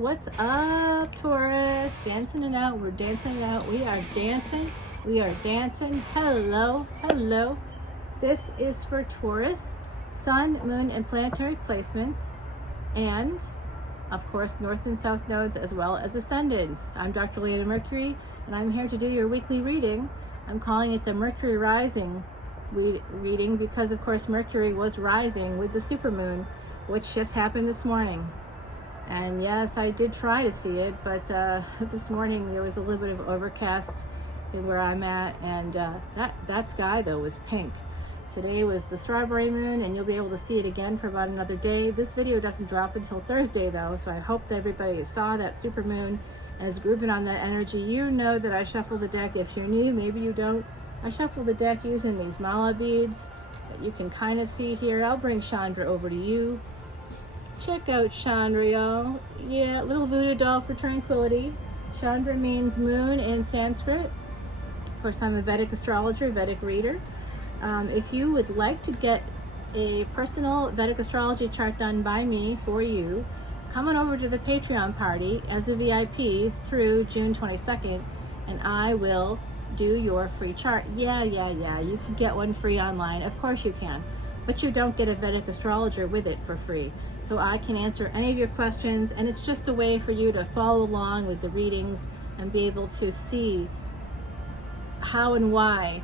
What's up, Taurus? Dancing it out. We're dancing it out. We are dancing. We are dancing. Hello, hello. This is for Taurus, Sun, Moon, and planetary placements, and of course, North and South nodes, as well as ascendants. I'm Dr. Leona Mercury, and I'm here to do your weekly reading. I'm calling it the Mercury Rising reading because, of course, Mercury was rising with the supermoon, which just happened this morning. And yes, I did try to see it, but this morning there was a little bit of overcast where I'm at, and that sky, though, was pink. Today was the strawberry moon, and you'll be able to see it again for about another day. This video doesn't drop until Thursday, though, so I hope that everybody saw that supermoon and is grooving on that energy. You know that I shuffle the deck. If you're new, maybe you don't. I shuffle the deck using these mala beads that you can kind of see here. I'll bring Chandra over to you. Check out Chandra, y'all. Yeah, little voodoo doll for tranquility. Chandra means moon in Sanskrit. Of course, I'm a Vedic astrologer, Vedic reader. If you would like to get a personal Vedic astrology chart done by me for you, come on over to the Patreon party as a VIP through June 22nd, and I will do your free chart. Yeah, you can get one free online. Of course you can, but you don't get a Vedic astrologer with it for free. So I can answer any of your questions, and it's just a way for you to follow along with the readings and be able to see how and why,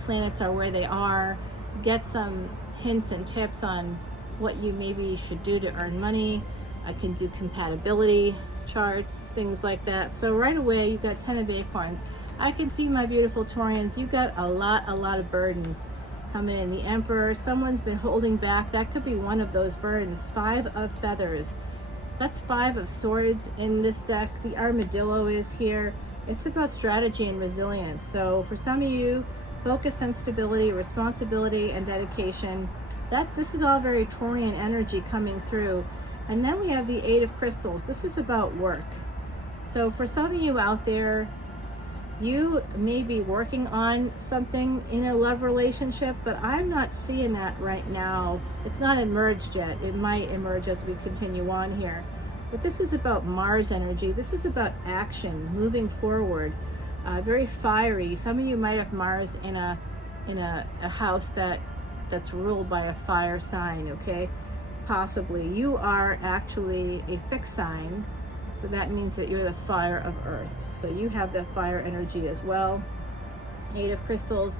planets are where they are, get some hints and tips on what you maybe should do to earn money. I can do compatibility charts, things like that. So right away, you've got 10 of acorns. I can see, my beautiful Taurians, you've got a lot of burdens coming in. The Emperor, someone's been holding back. That could be one of those burdens. 5 of feathers. That's 5 of swords in this deck. The Armadillo is here. It's about strategy and resilience. So for some of you, focus and stability, responsibility and dedication. This is all very Taurian energy coming through. And then we have the 8 of crystals. This is about work. So for some of you out there, you may be working on something in a love relationship, but I'm not seeing that right now. It's not emerged yet. It might emerge as we continue on here. But this is about Mars energy. This is about action, moving forward, very fiery. Some of you might have Mars in a house that's ruled by a fire sign, okay? Possibly. You are actually a fixed sign. So that means that you're the fire of earth. So you have that fire energy as well. 8 of crystals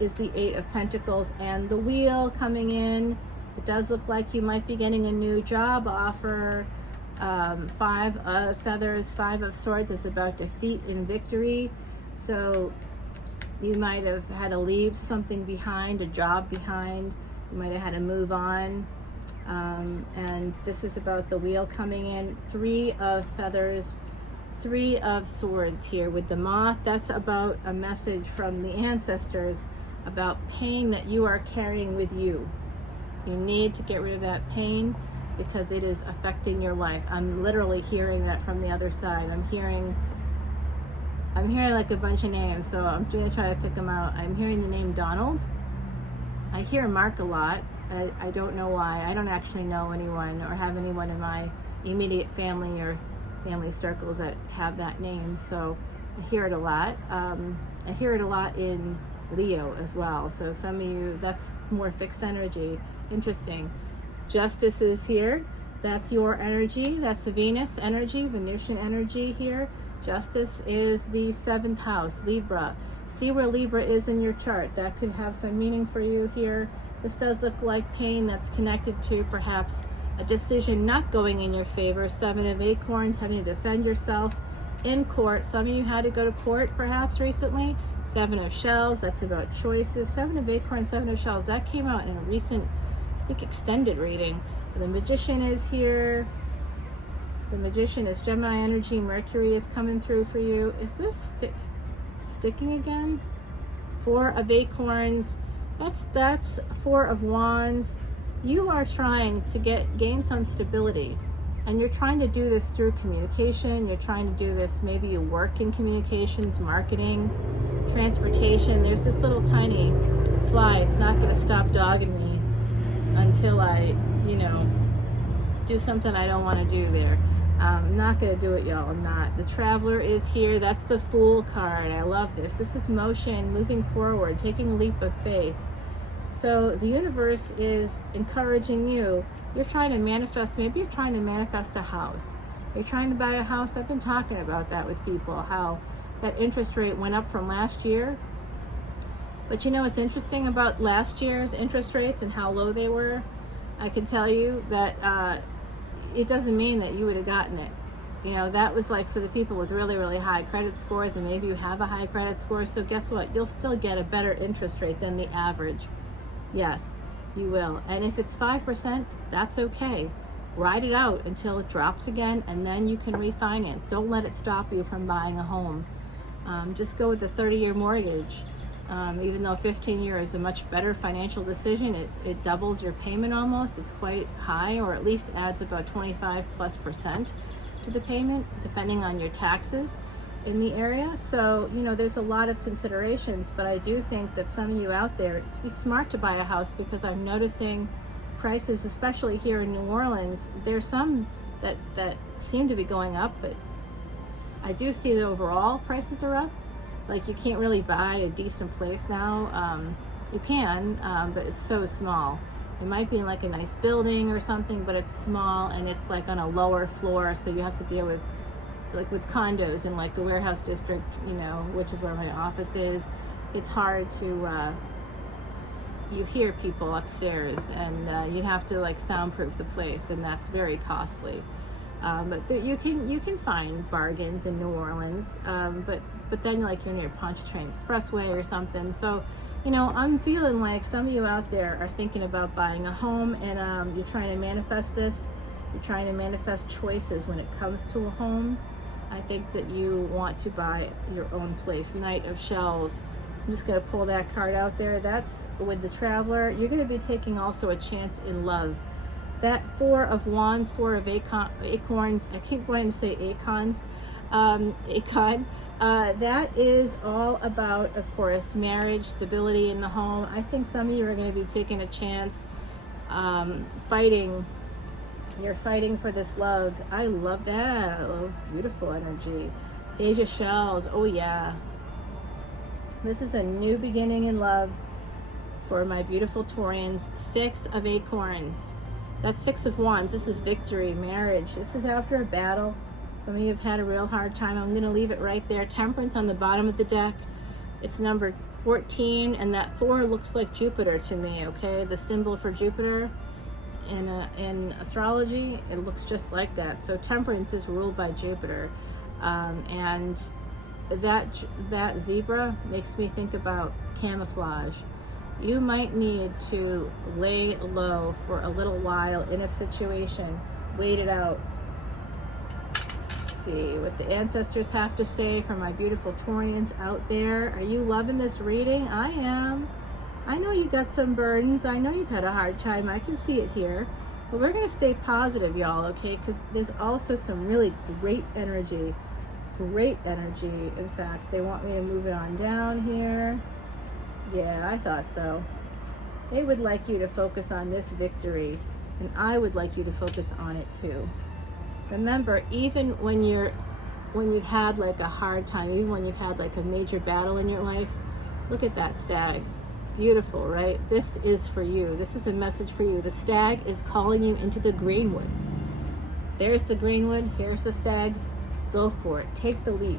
is the 8 of pentacles, and the wheel coming in. It does look like you might be getting a new job offer. 5 of feathers, 5 of swords is about defeat and victory. So you might have had to leave something behind, a job behind. You might have had to move on. And this is about the wheel coming in. 3 of feathers, 3 of swords here with the moth. That's about a message from the ancestors about pain that you are carrying with you. You need to get rid of that pain because it is affecting your life. I'm literally hearing that from the other side. I'm hearing like a bunch of names, so I'm gonna try to pick them out. I'm hearing the name Donald. I hear Mark a lot. I don't know why. I don't actually know anyone or have anyone in my immediate family or family circles that have that name, so I hear it a lot. I hear it a lot in Leo as well, so some of you, that's more fixed energy. Interesting. Justice is here. That's your energy. That's Venus energy, Venusian energy here. Justice is the 7th house, Libra. See where Libra is in your chart. That could have some meaning for you here. This does look like pain that's connected to perhaps a decision not going in your favor. 7 of acorns, having to defend yourself in court. Some of you had to go to court perhaps recently. 7 of shells, that's about choices. 7 of acorns, 7 of shells, that came out in a recent, I think, extended reading. The Magician is here. The Magician is Gemini energy. Mercury is coming through for you. Is this sticking again? 4 of acorns. That's 4 of wands. You are trying to gain some stability, and you're trying to do this through communication. You're trying to do this, maybe you work in communications, marketing, transportation. There's this little tiny fly. It's not going to stop dogging me until I, do something I don't want to do there. I'm not going to do it, y'all. I'm not. The Traveler is here. That's the Fool card. I love this. This is motion, moving forward, taking a leap of faith. So the universe is encouraging you. You're trying to manifest, maybe you're trying to manifest a house. You're trying to buy a house. I've been talking about that with people, how that interest rate went up from last year. But you know what's interesting about last year's interest rates and how low they were? I can tell you that it doesn't mean that you would have gotten it. You know, that was like for the people with really, really high credit scores, and maybe you have a high credit score. So guess what? You'll still get a better interest rate than the average. Yes, you will. And if it's 5%, that's okay. Ride it out until it drops again, and then you can refinance. Don't let it stop you from buying a home. Just go with the 30-year mortgage. Even though 15 years is a much better financial decision, it doubles your payment almost. It's quite high, or at least adds about 25+% to the payment, depending on your taxes in the area. So, you know, there's a lot of considerations, but I do think that some of you out there, it's be smart to buy a house, because I'm noticing prices, especially here in New Orleans, there's some that seem to be going up, but I do see that overall prices are up. Like, you can't really buy a decent place now. You can, but it's so small. It might be in like a nice building or something, but it's small, and it's like on a lower floor, so you have to deal with, like with condos in like the warehouse district, you know, which is where my office is. It's hard to, you hear people upstairs, and you have to like soundproof the place, and that's very costly. But there, you can find bargains in New Orleans, but then like you're near Pontchartrain Expressway or something. So, you know, I'm feeling like some of you out there are thinking about buying a home, and you're trying to manifest this. You're trying to manifest choices when it comes to a home. I think that you want to buy your own place. Knight of Shells. I'm just going to pull that card out there. That's with the Traveler. You're going to be taking also a chance in love. That Four of Wands, Four of Acorns, I keep wanting to say Acons, Acon. That is all about, of course, marriage, stability in the home. I think some of you are going to be taking a chance, fighting. You're fighting for this love. I love that. I love beautiful energy. Page of Shells. Oh, yeah. This is a new beginning in love for my beautiful Taurians. Six of Acorns. That's Six of Wands. This is victory, marriage. This is after a battle. Some of you have had a real hard time. I'm going to leave it right there. Temperance on the bottom of the deck. It's number 14, and that 4 looks like Jupiter to me, okay? The symbol for Jupiter in astrology, it looks just like that. So Temperance is ruled by Jupiter. And that zebra makes me think about camouflage. You might need to lay low for a little while in a situation. Wait it out. Let's see what the ancestors have to say for my beautiful Taurians out there. Are you loving this reading? I am. I know you got some burdens. I know you've had a hard time. I can see it here. But we're going to stay positive, y'all, okay? Because there's also some really great energy. Great energy. In fact, they want me to move it on down here. Yeah, I thought so. They would like you to focus on this victory, and I would like you to focus on it too. Remember, even when you've had like a hard time, even when you've had like a major battle in your life, look at that stag. Beautiful, right? This is for you. This is a message for you. The stag is calling you into the greenwood. There's the greenwood. Here's the stag. Go for it. Take the leap.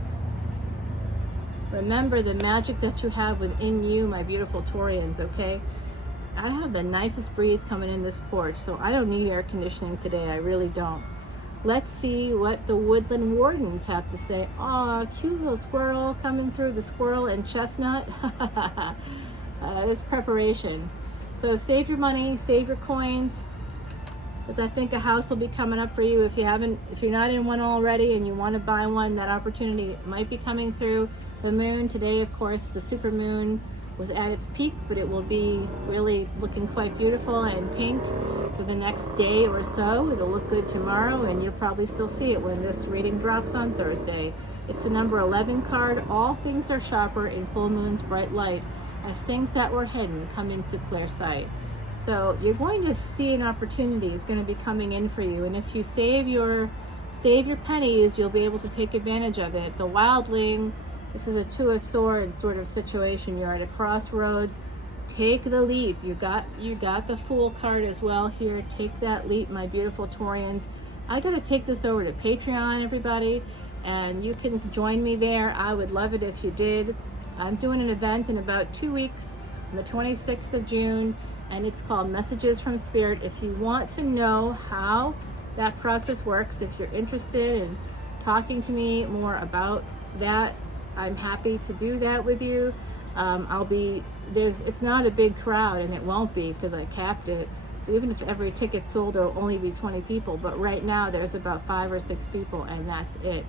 Remember the magic that you have within you, my beautiful Taurians, okay? I have the nicest breeze coming in this porch, so I don't need air conditioning today. I really don't. Let's see what the woodland wardens have to say. Aw, cute little squirrel coming through, the squirrel and chestnut. This preparation. So save your money, save your coins, because I think a house will be coming up for you. If you're not in one already and you want to buy one, that opportunity might be coming through. The moon today, of course, the super moon was at its peak, but it will be really looking quite beautiful and pink for the next day or so. It'll look good tomorrow, and you'll probably still see it when this reading drops on Thursday. It's the number 11 card. All things are sharper in full moon's bright light, as things that were hidden come into clear sight. So you're going to see an opportunity is going to be coming in for you, and if you save your Save your pennies. You'll be able to take advantage of it. The wildling, this is a two of swords sort of situation. You're at a crossroads. Take the leap. You got the Fool card as well here. Take that leap, my beautiful Taurians. I got to take this over to Patreon, everybody, and you can join me there. I would love it if you did. I'm doing an event in about 2 weeks, on the 26th of June, and it's called Messages from Spirit. If you want to know how that process works, if you're interested in talking to me more about that, I'm happy to do that with you. It's not a big crowd, and it won't be because I capped it. So even if every ticket sold, there will only be 20 people. But right now there's about 5 or 6 people, and that's it.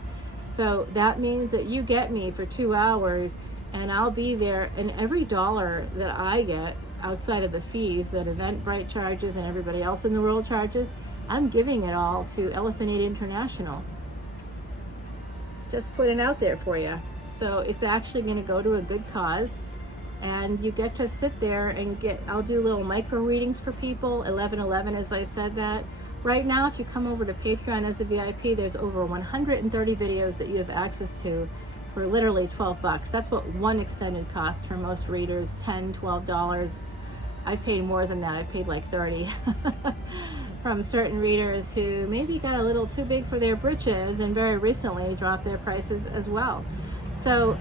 So that means that you get me for 2 hours, and I'll be there. And every dollar that I get outside of the fees that Eventbrite charges and everybody else in the world charges, I'm giving it all to Elephant Aid International. Just putting it out there for you. So it's actually going to go to a good cause, and you get to sit there and I'll do little micro readings for people, 1111 as I said that. Right now, if you come over to Patreon as a VIP, there's over 130 videos that you have access to for literally $12. That's what one extended costs for most readers, $10, $12. I paid more than that. I paid like 30 from certain readers who maybe got a little too big for their britches and very recently dropped their prices as well. So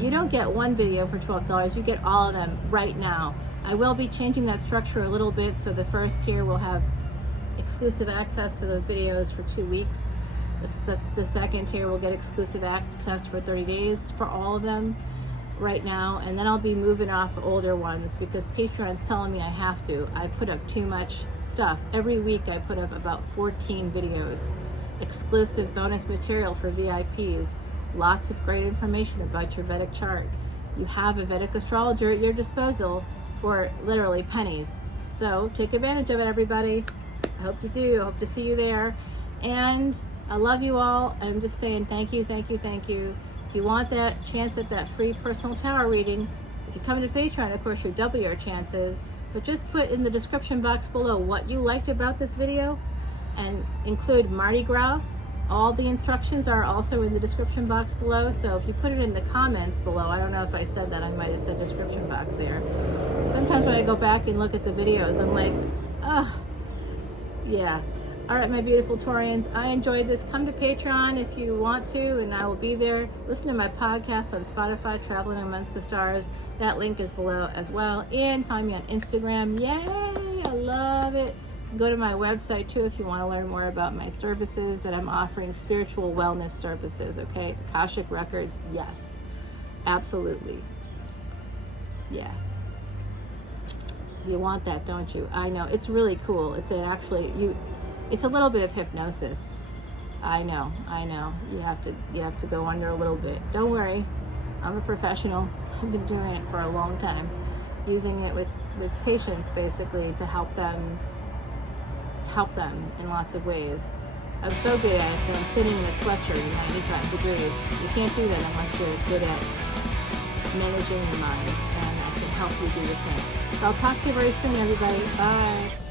you don't get one video for $12, you get all of them right now. I will be changing that structure a little bit, so the first tier will have exclusive access to those videos for 2 weeks. The second tier will get exclusive access for 30 days for all of them right now, and then I'll be moving off older ones because Patreon's telling me I have to. I put up too much stuff. Every week I put up about 14 videos, exclusive bonus material for VIPs. Lots of great information about your Vedic chart. You have a Vedic astrologer at your disposal for literally pennies. So take advantage of it, everybody. I hope you do. I hope to see you there. And I love you all. I'm just saying thank you, thank you, thank you. If you want that chance at that free personal tarot reading, if you come to Patreon, of course, you double your chances. But just put in the description box below what you liked about this video and include Mardi Gras. All the instructions are also in the description box below, so if you put it in the comments below, I don't know if I said that, I might have said description box there. Sometimes when I go back and look at the videos, I'm like, oh, yeah. All right, my beautiful Taurians, I enjoyed this. Come to Patreon if you want to, and I will be there. Listen to my podcast on Spotify, Traveling Amongst the Stars. That link is below as well. And find me on Instagram. Yay, I love it. Go to my website too if you want to learn more about my services that I'm offering, spiritual wellness services, okay? Akashic records, yes, absolutely. Yeah. You want that, don't you? I know, it's really cool. It's it's a little bit of hypnosis. I know. You have to go under a little bit. Don't worry, I'm a professional. I've been doing it for a long time, using it with patients basically to help them in lots of ways. I'm so good at it that I'm sitting in a sweatshirt at 95 degrees. You can't do that unless you're good at managing your mind, and I can help you do the same. So I'll talk to you very soon, everybody. Bye.